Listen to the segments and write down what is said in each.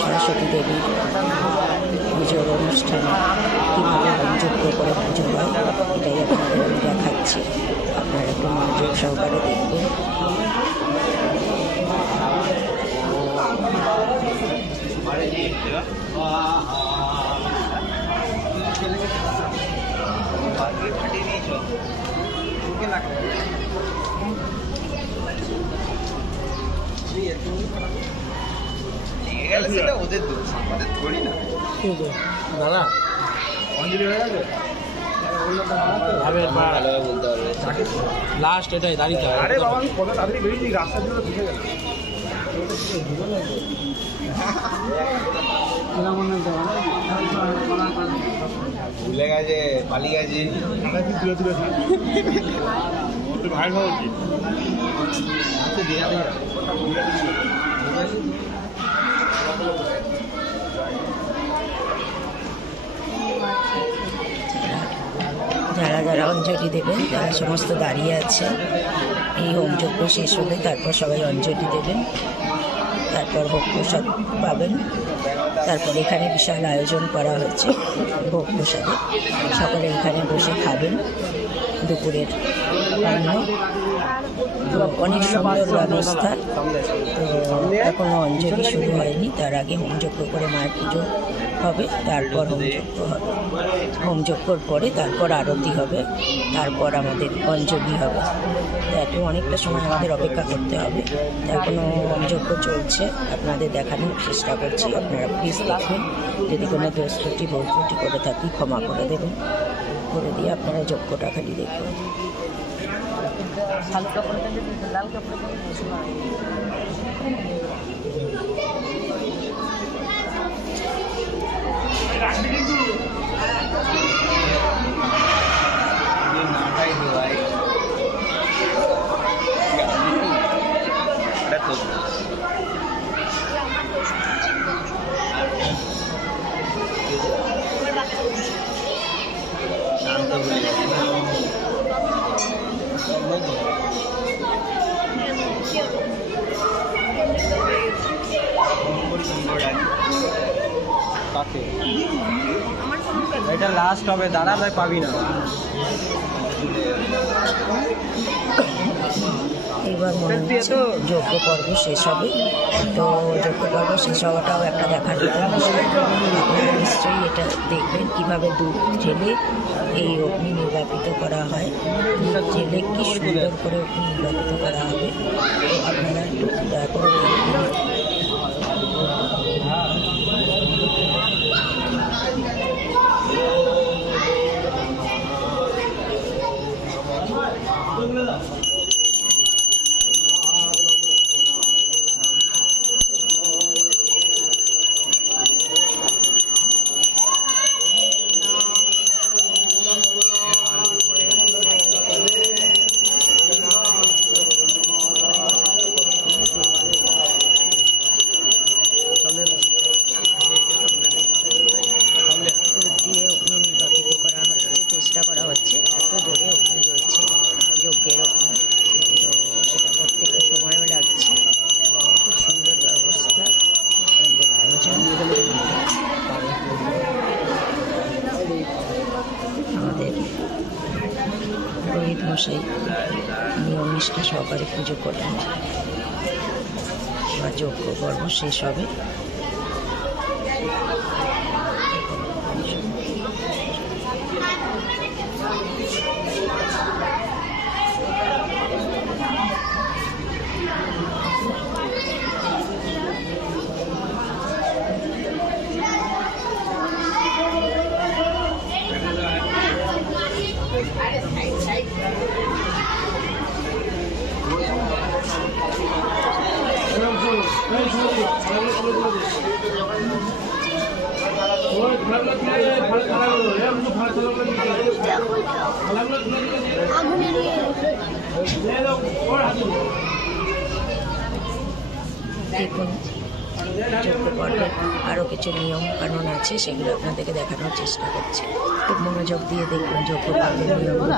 সরস্বতী দেবীর পুজোর অনুষ্ঠানে কীভাবে হোমযজ্ঞ করে পুজো হয় এটাই আপনাদের আমি দেখাচ্ছি। আপনারা একটু মনোযোগ সহকারে দেখবেন। লাস্ট এটাই দাঁড়িয়ে আরে বাবা আমি কত তাড়াতাড়ি বেরিয়েছি রাস্তা দিয়ে ঢুকে গেল ভুলে গেছে পালিয়ে গেছে ভাই খাওয়া উচিত যারা যারা অঞ্জলি দেবেন তারা সমস্ত দাঁড়িয়ে আছে। এই হোমযজ্ঞ শেষ হলে তারপর সবাই অঞ্জলি দেবেন, তারপর ভোগ প্রসাদ পাবেন। তারপর এখানে বিশাল আয়োজন করা হয়েছে ভোগ প্রসাদে, সকালে এখানে বসে খাবেন দুপুরের অন্ন। তো অনেক সুন্দর ব্যবস্থা। তো এখনও অঞ্জলি শুরু হয়নি, তার আগে হোমযজ্ঞ করে মায়ের পুজো হবে, তারপর হোমযজ্ঞ হবে। হোমযজ্ঞর পরে তারপর আরতি হবে, তারপর আমাদের অঞ্জলি হবে। তো এত অনেকটা সময় আমাদের অপেক্ষা করতে হবে। এখনও হোমযজ্ঞ চলছে, আপনাদের দেখানোর চেষ্টা করছি। আপনারা প্লিজ দেখবেন, যদি কোনো দোষ ত্রুটি ভুল ত্রুটি করে থাকি ক্ষমা করে দেবেন, করে দিয়ে আপনারা যজ্ঞটা খালি দেখবেন। লাল কাপড় এটা লাস্ট হবে, দাঁড়া ভাই পাবি না। এবার মনে হচ্ছে যজ্ঞ পর্ব শেষ হবে। তো যজ্ঞ পর্ব শেষ হওয়াটাও একটা দেখার বিষয়। আপনারা নিশ্চয়ই এটা দেখবেন কীভাবে দুধ ঢেলে এই অগ্নি নির্বাপিত করা হয়। দুধ ঢেলে কি সুন্দর করে অগ্নি নির্বাপিত করা হবে, তো আপনারা একটু দয়া করে দেখবেন। আমাদের পুরোহিত মশাই নিয়ম নিষ্ঠা সহকারে পুজো করলেন। এবার যজ্ঞ পর্ব শেষ হবে। দেখুন যজ্ঞ পর্বের আরও কিছু নিয়ম কানুন আছে, সেগুলো আপনাদেরকে দেখানোর চেষ্টা করছি। খুব মনোযোগ দিয়ে দেখুন যজ্ঞ পর্বের নিয়মগুলো।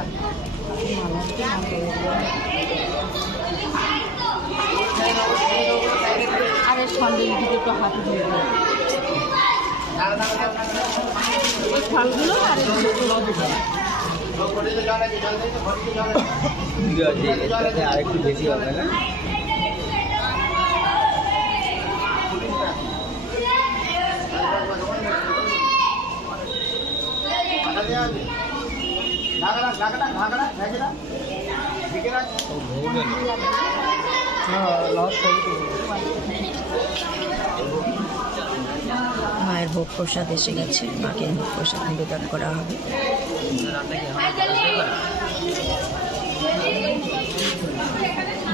আরে মায়ের সন্দেশ দিতে একটু হাতে দিয়ে দেয় ওই ফলগুলো আর আরেকটু বেশি হবে না? মায়ের ভোগ প্রসাদ এসে গেছে, মাকে ভোগ প্রসাদ নিবেদন করা হবে।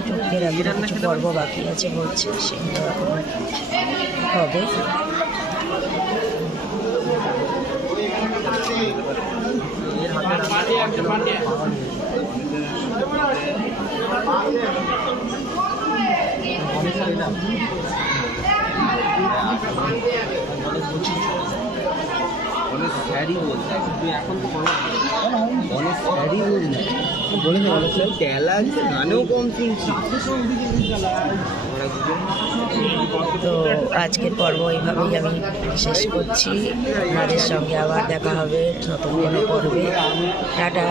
যজ্ঞের আগে কিছু পর্ব বাকি আছে বলছে, সেগুলো এখন হবে। অনেক স্যারি বলছে এখন তো অনেক স্যারি বলছে বলেছে অনেক স্যার খেলা আছে, গানেও কম শুনছি। তো আজকের পর্ব এইভাবেই আমি শেষ করছি। আপনাদের সঙ্গে আবার দেখা হবে নতুন কোনো পর্বে। টাটা।